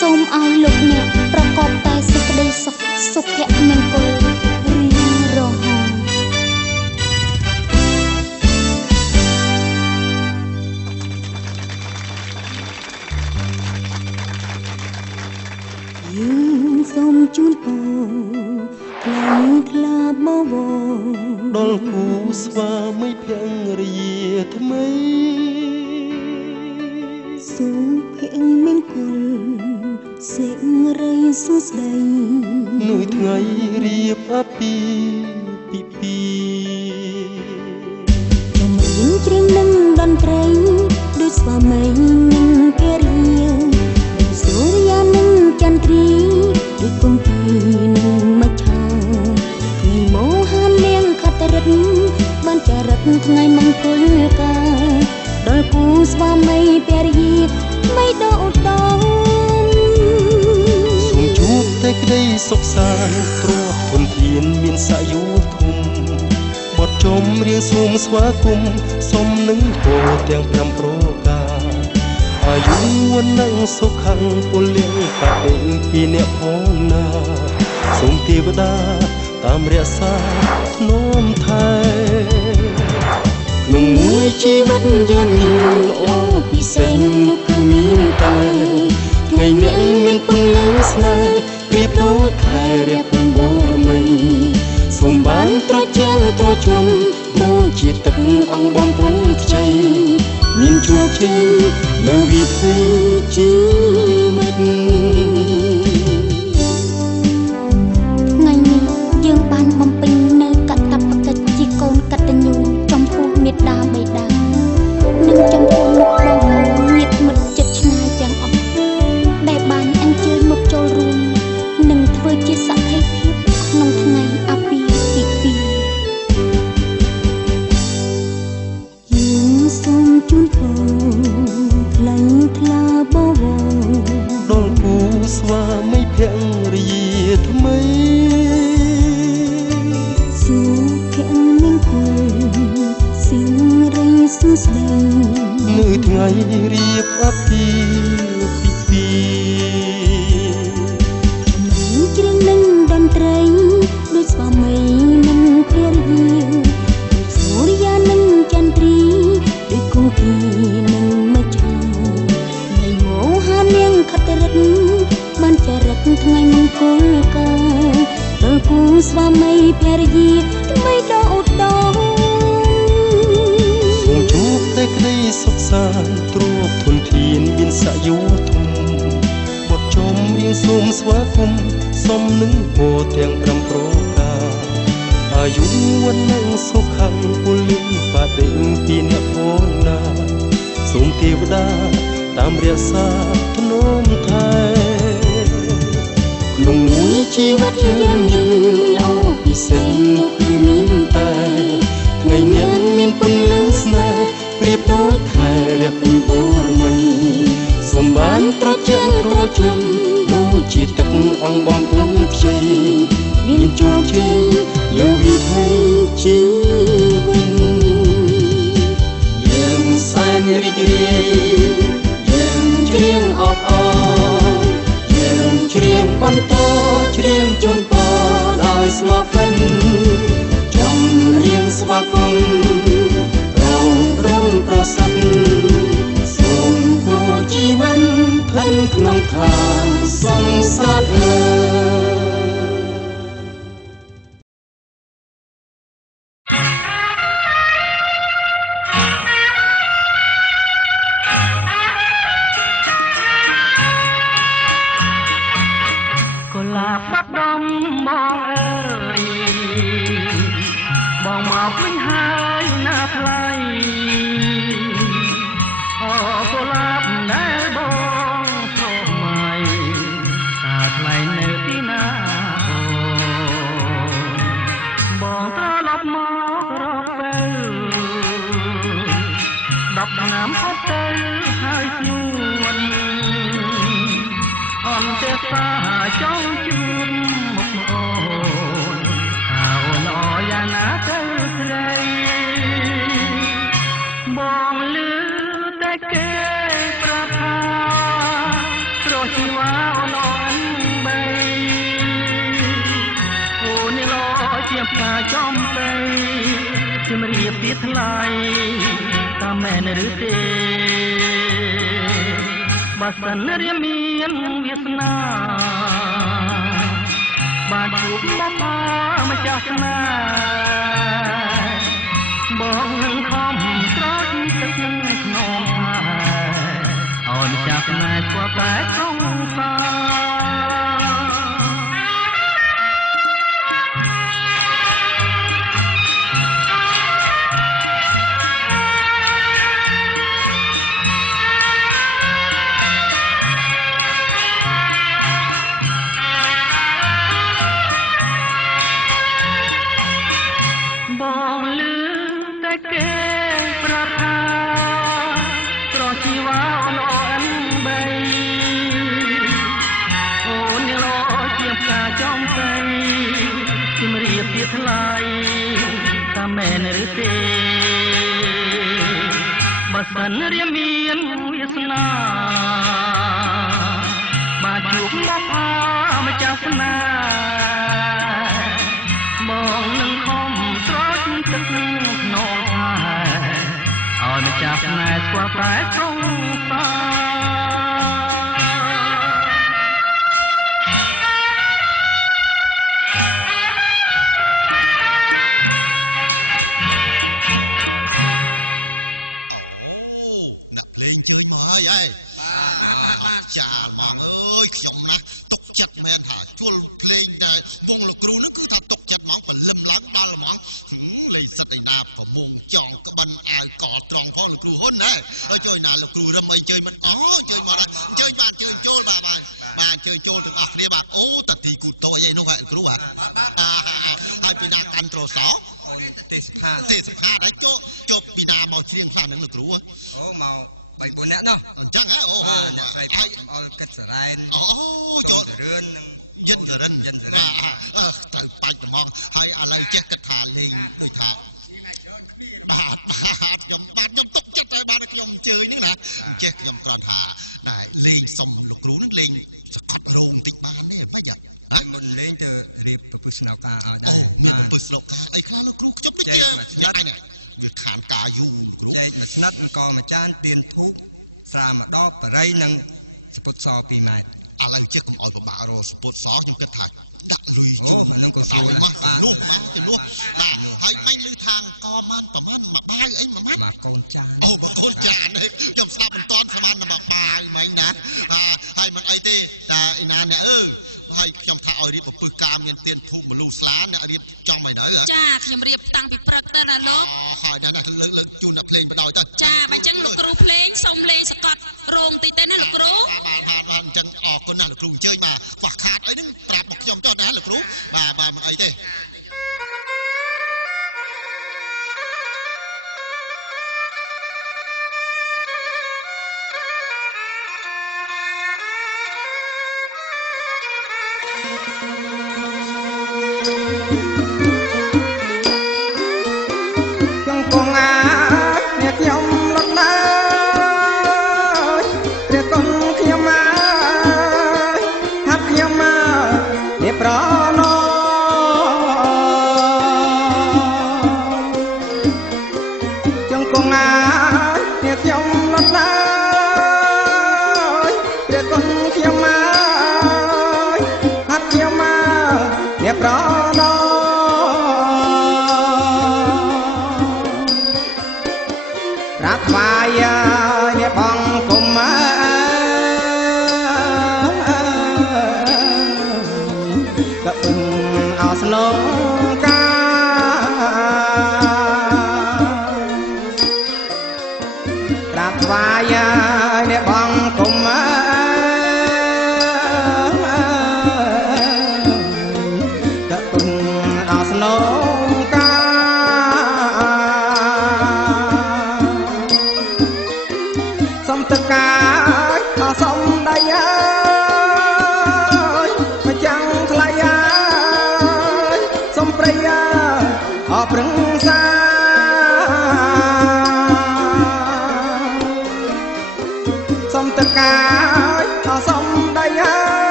សូមឲ្យលោកអ្នកប្រកបតែសេចក្តីសុខសុភមង្គលរៀងរហូតយើងសូមជូនពរខ្លាំងក្លាបវរដល់គូស្វាមីភរិយាថ្មីសុភមង្គលសេរីសួស្តីនួយថ្ងៃរៀបអាពាហ៍ពិពាហ៍ចម្រៀងច្រៀងនឹងតន្ត្រីដូចស្វាមីនិងភរិយាដូចសូរិយានិងចន្ទ្រីដូចគង្គានិងមច្ឆាថ្ងៃមោហានាងខត្តរិទ្ធបានចារឹកថ្ងៃមង្គលការដល់គូស្វាមីភរិយាไม่โดดดองសូមជួបតែក្តីសុខសាន្តទ្រព្យធនធានមានសយុធំបត់ចំរៀងសូមស្វាគមន៍សុំនឹងពរទាំង5ប្រការអាយុវណ្ណៈសុខៈពលៈបដិពីអ្នកផងណាសូមទេវតាតាមរក្សាធ្នមថែក្នុងមួយជីវិតយើងមានល្អពិសេសគឺមានតែថ្ងៃនេះមានពន្លឺស្នេហ៍ប្រៀបដូចខែរះបូរមីសូមបានត្រជាក់ត្រជុំដូចជាទឹកអង្គបំពេញខ្ចីមានជោគជ័យនៅវិถีជីវិតថ្ងៃនេះយើងបានបំពេញនៅកតបកិច្ចជាកូនកតញ្ញូចំពោះមេត្តាបិតានិងចំពោះមុខបងប្អូនញាតិមិត្តជិតឆ្ងាយទាំងអស់ដែលបានអញ្ជើញមកចូលរួមនិងធ្វើជាសក្ខីភាពក្នុងថ្ងៃអាពាហ៍ពិពាហ៍យើងសូមជូនពរខ្លាំងក្លាបវរដល់គូស្វាមីភរិយាថ្មីសុភមង្គលសិរីសួស្តីនៅថ្ងៃរៀបអាពាហ៍ពិពាហ៍ច្រៀងនឹងតន្ត្រីដូចស្វាមីនិងភរិយាដូចសូរិយានិងចន្ទ្រីដូចគង្គានិងមច្ឆានៃមោហានាងខត្តរិទ្ធបានចារឹកថ្ងៃមង្គលការដល់គូស្វាមីភរិយាថ្មីដោដងសូមជួបតែក្តីសុខសាន្តទ្រព្យធនធានមានសយុធំបត់ចំរៀងសូមស្វាគមន៍សុំនឹងពរទាំង5ប្រការអាយុវណ្ណៈសុខៈពលៈបដិពីអ្នកផងណាសូមទេវតាតាមរក្សាធ្នមថែក្នុងមួយជីវិតយើងមានល្អពិសេសគឺមានតែថ្ងៃនេះមានពន្លឺស្នេហ៍ប្រៀបដូចខែរះបូរមីសូមបានត្រជាក់ត្រជុំដូចជាទឹកអង្គបំពេញខ្ចីមានជោគជ័យលើវិถีជីវិតយើងសែនរីករាយយើងច្រៀងអបអរយើងច្រៀងបន្តច្រៀងជូនពរដោយស្មោះផ្លិនចម្រៀងស្វាគមន៍เราរំប្រសិទ្ធសូមគួរជីវិតផ្លិនក្នុងឋានសង្សារកុលាបបាត់ដំបងអើយបងមកវិញហើយណាថ្លៃអូកុលាបដែលបងព្រមមកតើថ្លៃនៅទីណាអូបងត្រឡប់មករកពេល10ឆ្នាំអត់ទៅហើយស្នួនអន់ទេសាចង់ជួបមុខអូនអូនអយ៉ាងណាទៅស្រីបងលឺតែគេប្រាប់ថាប្រោះជីវ៉ា ជាផ្កាចំទៅជំរាបពីថ្លៃតាមមែនឬទេបើសិនរៀមមានវាសនាបានជួបមកម្ចាស់ស្នេហ៍បងនឹងខំស្រោចទឹកក្នុងហើយឲ្យម្ចាស់ស្នេហ៍ស្គាល់តែសងសាបងលឺតែគេប្រាប់ថាត្រជីវ៉ាអូនបីអូននេះរជាផ្កាចំទៅជំរាបពីថ្លៃតាមមែនឬទេបើសិនរៀមមានវាសនាបានជួបមកម្ចាស់ស្នេហ៍បងនឹងខំស្រោចទឹកក្នុងហើយឲ្យម្ចាស់ស្នេហ៍ស្គាល់តែសងសាចូលទាំងអស់គ្នាបាទអូតាទីគូតូចអីនោះគ្រូបាទហើយពីណាកាន់ត្រសោទេសភាដែរចុះពីណាមកច្រៀងខ្លះហ្នឹងលោកគ្រូអូមក3 4នាក់នោះអញ្ចឹងហ៎អូអ្នកស្រីហើយអល់គិតសរ៉ែនអូចូលរឿននឹងយិនសរិនត្រូវបាច់ទៅមកហើយឥឡូវចេះគិតថាលេងដូចថាខ្ញុំទុកចិត្តតែបានខ្ញុំអញ្ជើញហ្នឹងណាចេះខ្ញុំគ្រាន់ថាតែលេងសុំលោកគ្រូហ្នឹងលេងរោងតិចបានទេបាច់តែមុនលេងទៅរៀបប្រពន្ធស្នោការឲ្យដែរមានប្រពន្ធស្នោការអីខ្លះលោកគ្រូខ្ញុំដូចជាញ៉ាំនេះវាខានការយូរគ្រូចែកមួយស្និតអង្គមួយចានទៀនធូបស្រាម្ដបបរិយនិងសពុតស2ម៉ែត្រឥឡូវជិះកុំឲ្យពិបាករកសពុតសខ្ញុំគិតថាដាក់លុយចុះហ្នឹងក៏ស្រួលដែរនោះជំនួសបាទហើយមិញឮថាអង្គបានប្រហែលមួយបាវអីមួយម៉ាត់មកកូនចានអូមកកូនចានខ្ញុំស្ដាប់មិនតាន់ស្មានមកបាវមិញណាហើយមិនអីទេតែឯណាអ្នកហើយខ្ញុំថាឲ្យរៀបប្រពើការមានទៀនធូបមលូស្លាអ្នករៀបចំឲ្យនៅចាខ្ញុំរៀបតាំងពីព្រឹកទៅណាលោកហើយណាលើកជូនអ្នកភ្លេងបដ ாய் ទៅចាបើអញ្ចឹងលោកគ្រូភ្លេងសូមលេងសកត់រោងតិចទៅណាលោកគ្រូបាទអញ្ចឹងអរគុណណាស់លោកគ្រូអញ្ជើញមកខ្វះខាតអីហ្នឹងប្រាប់មកខ្ញុំចុះណាលោកគ្រូបាទមិនអីទេស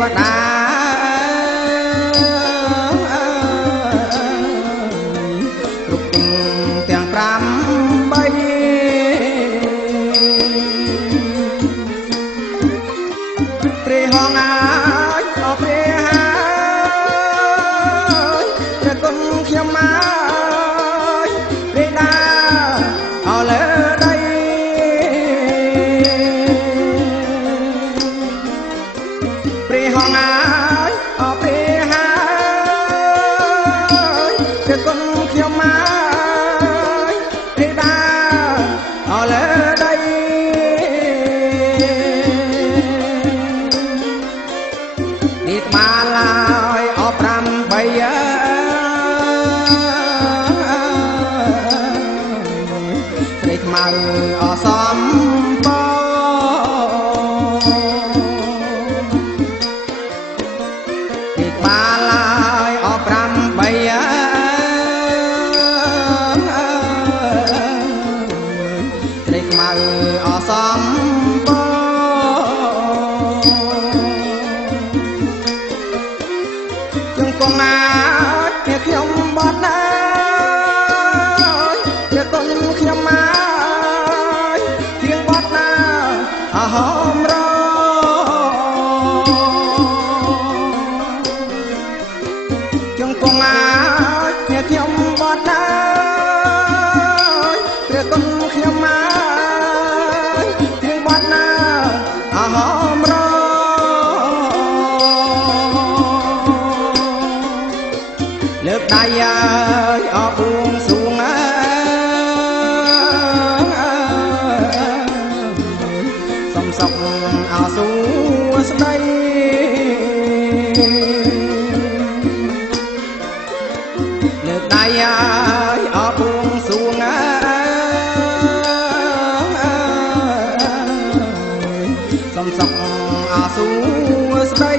វតាគ្រប់ទាំង8ព្រះហងអាចអស់ព្រះហើយព្រះគុណខ្ញុំមកព្រះដាអស់លើដីព្រះហងអាចអស់ព្រះហើយព្រះគុណខ្ញុំមកព្រះដាអស់លើដីនេះស្មាឡើយអស់8ព្រៃខ្មៅអសំបនេះស្មាឡើយអស់8ព្រៃខ្មៅអសំបជង្គង់អាចខ្ញុំបត់ណាព្រះគុណខ្ញុំមកជាងបត់ណាអហមរជង្គង់អាចខ្ញុំបត់ណាព្រះគុណខ្ញុំមកជាងបត់ណាអហមរលើកដៃអបួងសួងសំសុកអសួស្ដីលើកដៃអបួងសួងសំសុកអសួស្ដី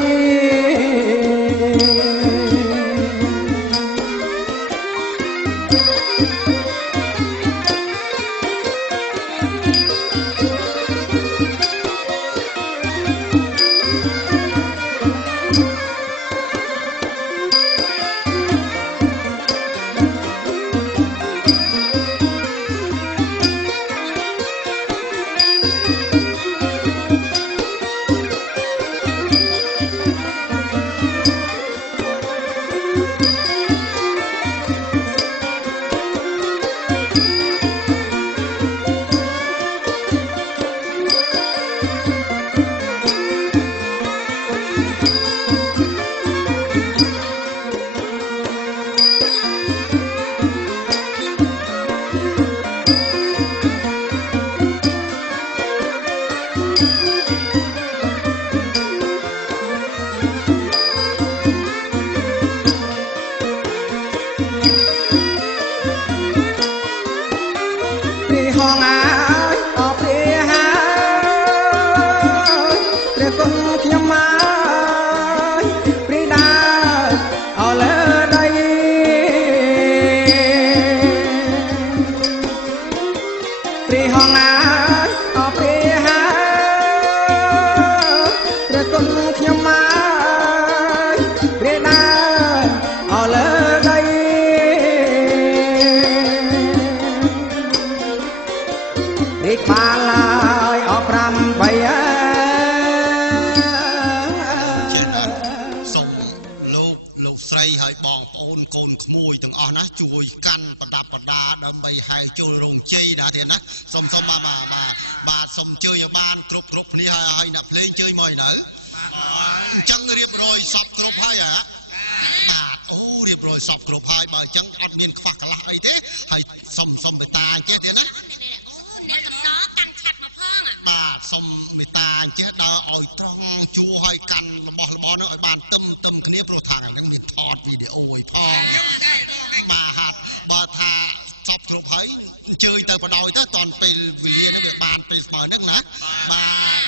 ព្រះហងអាចអស់ព្រះហើយព្រះគុណខ្ញុំមកព្រះដាអស់លើដីព្រះហងអាចអស់ព្រះហើយព្រះគុណខ្ញុំមកព្រះដាអស់លើដីនេះក្បាលឡើយអស់8ចេះណាសូមលោកស្រីហើយបងប្អូនកូនក្មួយទាំងអស់ណាជួយកាន់ប្រដាប់ប្រដាដើម្បីហែជលរោងជ័យណាទៀតណាសូមបាទសូមជើញឲ្យបានគ្រប់គ្នាហើយអ្នកភ្លេងជើញមកឲ្យនៅអញ្ចឹងរៀបរយសពគ្រប់ហើយហ៎បាទអូរៀបរយសពគ្រប់ហើយបើអញ្ចឹងអត់មានខ្វះកន្លះអីទេហើយសុំមេត្តាអញ្ចេះទៀតណាអ្នកកំដរកាន់ឆាត់មកផងបាទសុំមេត្តាអញ្ចេះដើរឲ្យត្រង់ជួឲ្យកាន់របស់នោះឲ្យបានទឹមគ្នាព្រោះថាហ្នឹងមានថតវីដេអូឲ្យផងបាទហាត់បើថាសពគ្រប់ហើយអញ្ជើញទៅបដ ாய் ទៅតនពេលវេលានេះវាបានពេលស្មើហ្នឹងណាបាទ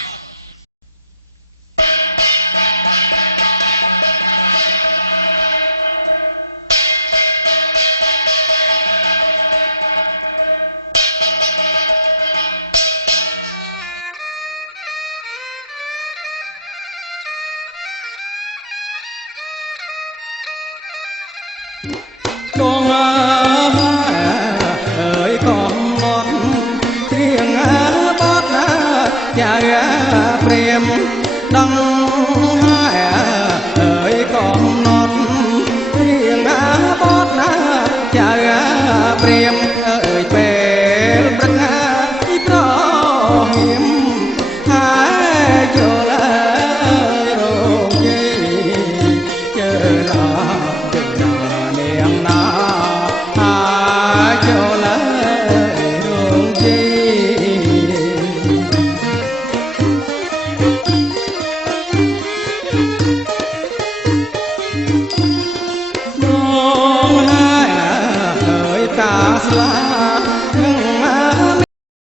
។